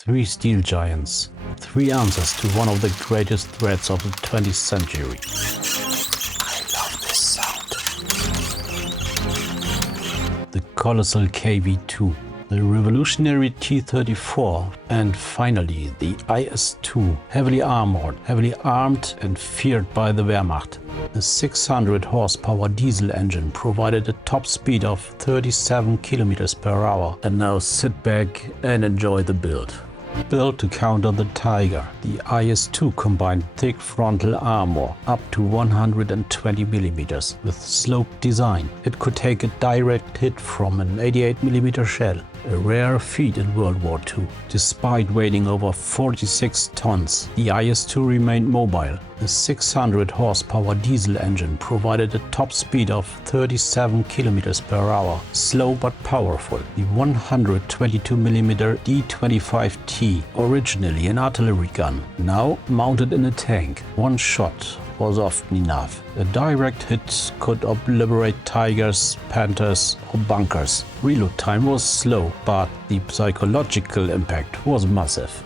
Three steel giants. Three answers to one of the greatest threats of the 20th century. I love this sound. The colossal KV-2, the revolutionary T-34, and finally the IS-2, heavily armed and feared by the Wehrmacht. The 600 horsepower diesel engine provided a top speed of 37 km per hour. And now sit back and enjoy the build. Built to counter the Tiger, the IS-2 combined thick frontal armor up to 120 mm with sloped design. It could take a direct hit from an 88 mm shell, a rare feat in World War II. Despite weighing over 46 tons, the IS-2 remained mobile. The 600 horsepower diesel engine provided a top speed of 37 km per hour, slow but powerful. The 122 mm D-25T, originally an artillery gun, now mounted in a tank. One shot was often enough. A direct hit could obliterate Tigers, Panthers or bunkers. Reload time was slow, but the psychological impact was massive.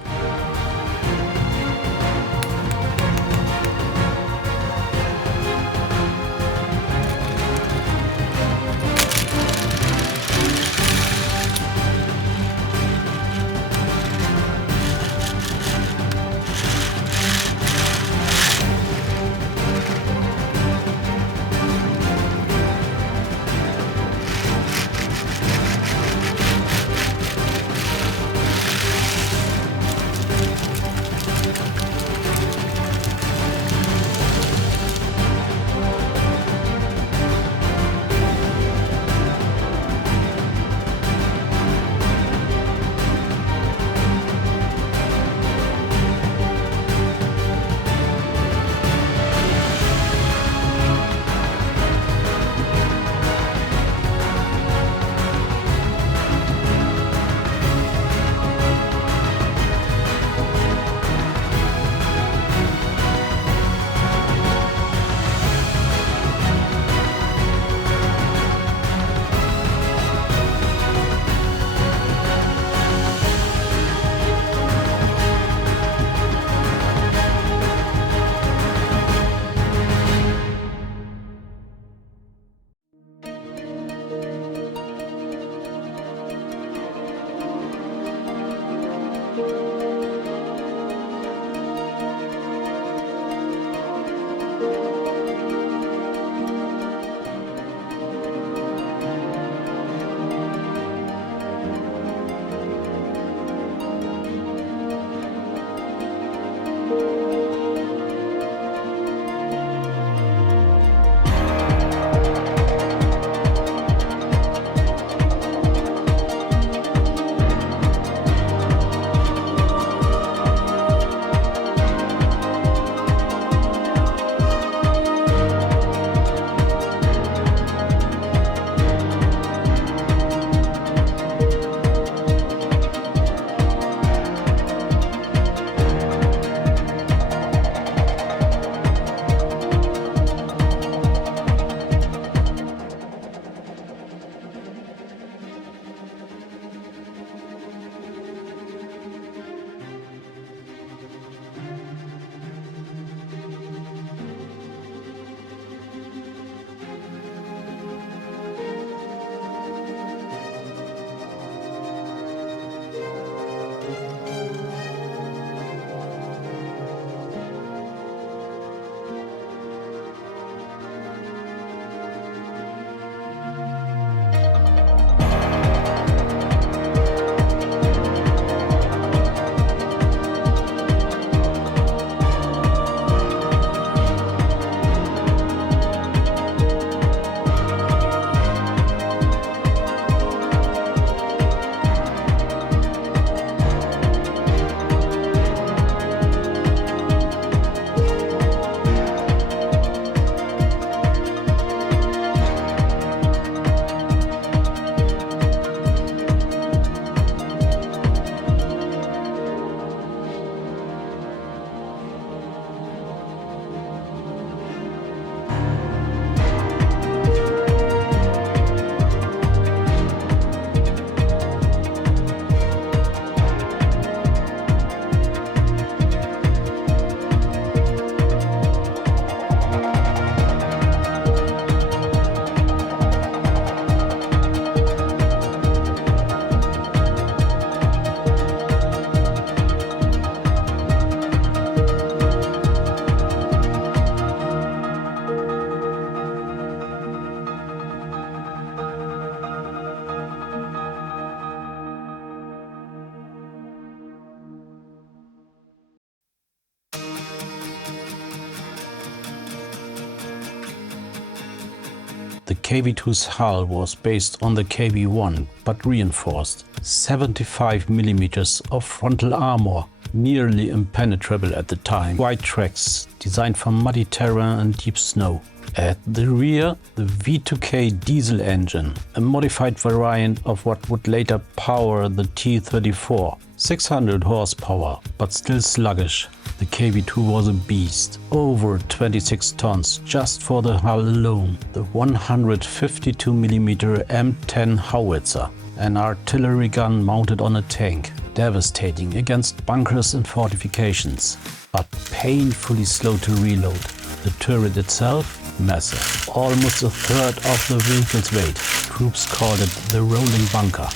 The KV-2's hull was based on the KV-1 but reinforced. 75 mm of frontal armor, nearly impenetrable at the time. Wide tracks, designed for muddy terrain and deep snow. At the rear, the V2K diesel engine, a modified variant of what would later power the T-34. 600 horsepower, but still sluggish. The KV-2 was a beast, over 26 tons just for the hull alone. The 152 mm M10 howitzer, an artillery gun mounted on a tank, devastating against bunkers and fortifications, but painfully slow to reload. The turret itself, massive, almost a third of the vehicle's weight. Troops called it the rolling bunker.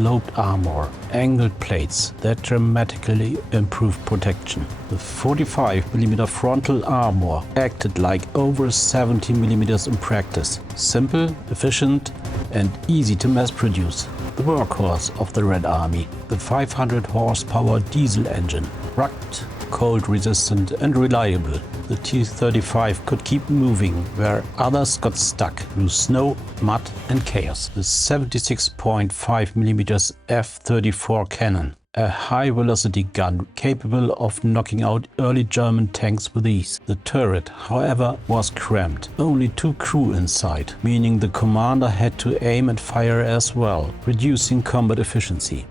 sloped armor, angled plates that dramatically improved protection. The 45mm frontal armor acted like over 70mm in practice. Simple, efficient, and easy to mass produce. The workhorse of the Red Army, the 500 horsepower diesel engine, rugged, cold resistant and reliable. The T-34 could keep moving where others got stuck through snow, mud and chaos. The 76.5mm F-34 cannon, a high-velocity gun capable of knocking out early German tanks with ease. The turret, however, was cramped. Only 2 crew inside, meaning the commander had to aim and fire as well, reducing combat efficiency.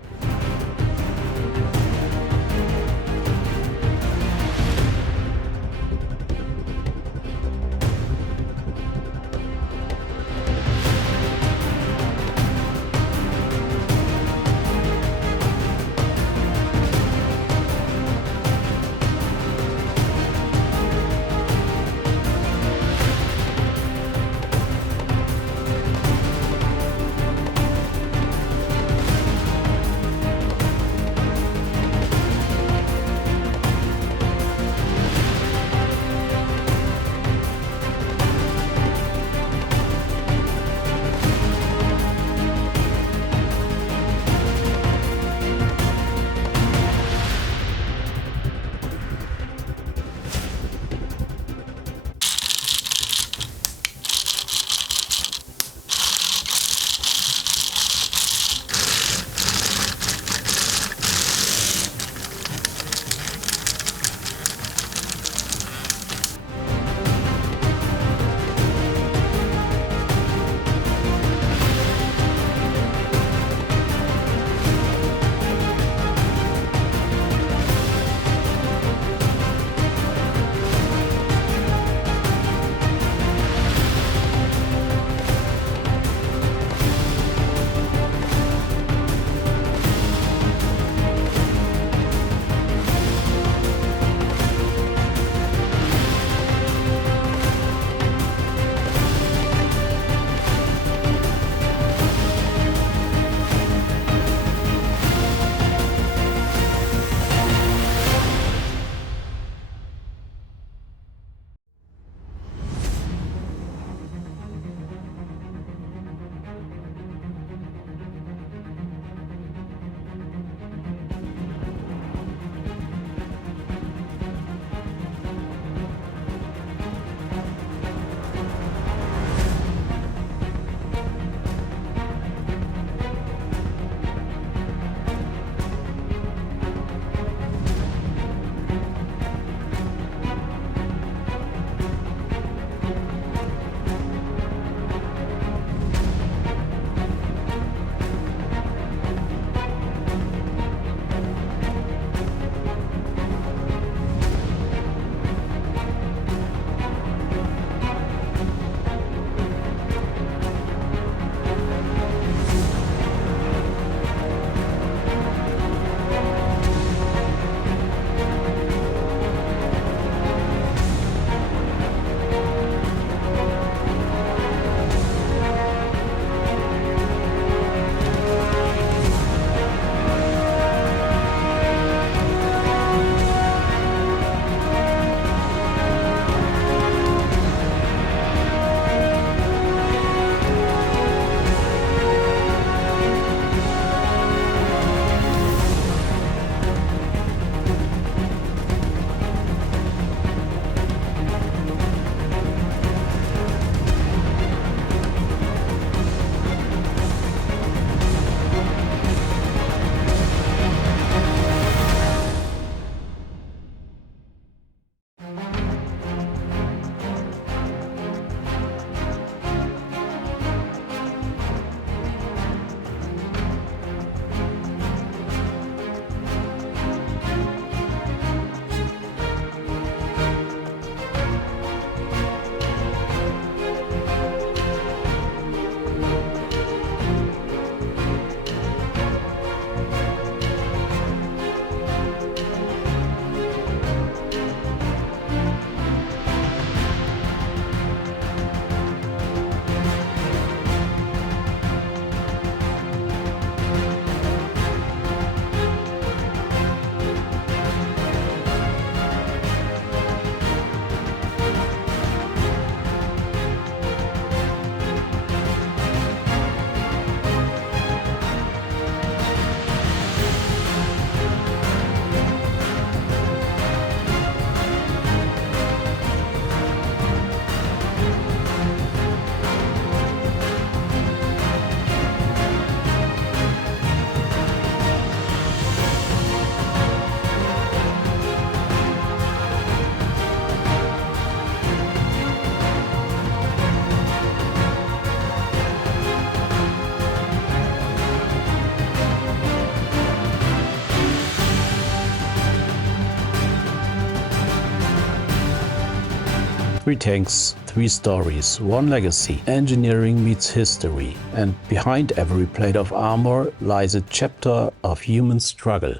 3 tanks, 3 stories, 1 legacy. Engineering meets history, and behind every plate of armor lies a chapter of human struggle.